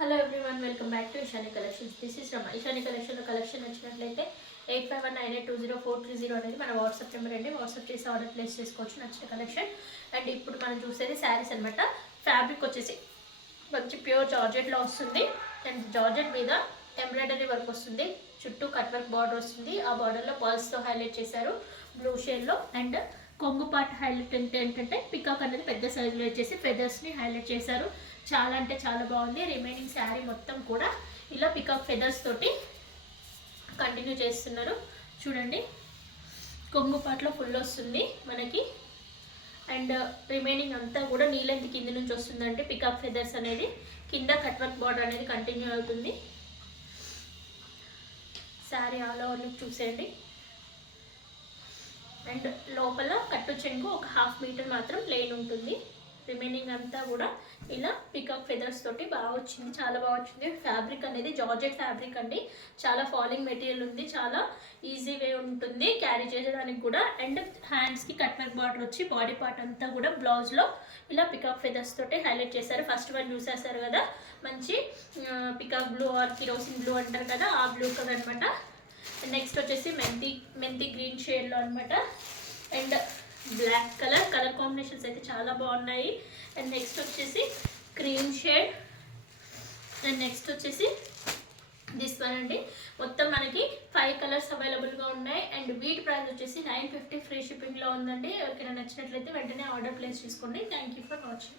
Hello everyone, welcome back to Ishani collections. This is Rama. Ishani collection నచ్చినట్లయితే 8519820430 అనేది మన వాట్సాప్ నెంబర్ అండి. వాట్సాప్ చేసి ఆర్డర్ ప్లేస్ చేసుకోవచ్చు నచ్చిన కలెక్షన్. అండ్ ఇప్పుడు మనం చూసేది శారీస్ అనమాట. ఫ్యాబ్రిక్ వచ్చేసి మంచి ప్యూర్ జార్జెట్లో వస్తుంది. అండ్ జార్జెట్ మీద ఎంబ్రాయిడరీ వర్క్ వస్తుంది. చుట్టూ కట్ వర్క్ బార్డర్ వస్తుంది. ఆ బార్డర్లో పర్ల్స్తో హైలైట్ చేశారు బ్లూ షేడ్లో. అండ్ కొంగు పార్ట్ హైలైట్ ఏంటంటే పికాక్ అనేది పెద్ద సైజులో వచ్చేసి ఫెదర్స్ని హైలైట్ చేశారు. చాలా అంటే చాలా బాగుంది. రిమైనింగ్ శారీ మొత్తం కూడా ఇలా పికాక్ ఫెదర్స్ తోటి కంటిన్యూ చేస్తున్నారు. చూడండి, కొంగు పార్ట్లో ఫుల్ వస్తుంది మనకి. అండ్ రిమైనింగ్ అంతా కూడా నీలెంత్ కింద నుంచి వస్తుందంటే పికాక్ ఫెదర్స్ అనేది కింద కట్ వర్క్ బార్డర్ అనేది కంటిన్యూ అవుతుంది. శారీ ఆల్ ఓవర్ లుక్ చూసేయండి. అండ్ లోపల కట్టు చెంగు ఒక 1/2 మీటర్ మాత్రం ప్లెయిన్ ఉంటుంది. రిమైనింగ్ అంతా కూడా ఇలా పికాక్ ఫెదర్స్ తోటి బాగా వచ్చింది, చాలా బాగా వచ్చింది. ఫ్యాబ్రిక్ అనేది జార్జెట్ ఫ్యాబ్రిక్ అండి. చాలా ఫాలింగ్ మెటీరియల్ ఉంది, చాలా ఈజీ వే ఉంటుంది క్యారీ చేసేదానికి కూడా. అండ్ హ్యాండ్స్కి కట్ వర్క్ బార్డర్ వచ్చి బాడీ పార్ట్ అంతా కూడా బ్లౌజ్లో ఇలా పికాక్ ఫెదర్స్ తోటి హైలైట్ చేశారు. ఫస్ట్ వన్ చూసేస్తారు కదా, మంచి peacock blue or kerosene blue అంటారు కదా, ఆ బ్లూ కలర్ అనమాట. నెక్స్ట్ వచ్చేసి మెంతి గ్రీన్ షేడ్లో అనమాట. అండ్ బ్లాక్ కలర్ కాంబినేషన్స్ అయితే చాలా బాగున్నాయి. అండ్ నెక్స్ట్ వచ్చేసి క్రీమ్ షేడ్. అండ్ నెక్స్ట్ వచ్చేసి దిస్ వన్ అండి. మొత్తం మనకి 5 కలర్స్ అవైలబుల్గా ఉన్నాయి. అండ్ వీటి ప్రైస్ వచ్చేసి 950 ఫ్రీ షిప్పింగ్లో ఉందండి. ఎవరికైనా నచ్చినట్లయితే వెంటనే ఆర్డర్ ప్లేస్ చేసుకోండి. Thank you for watching.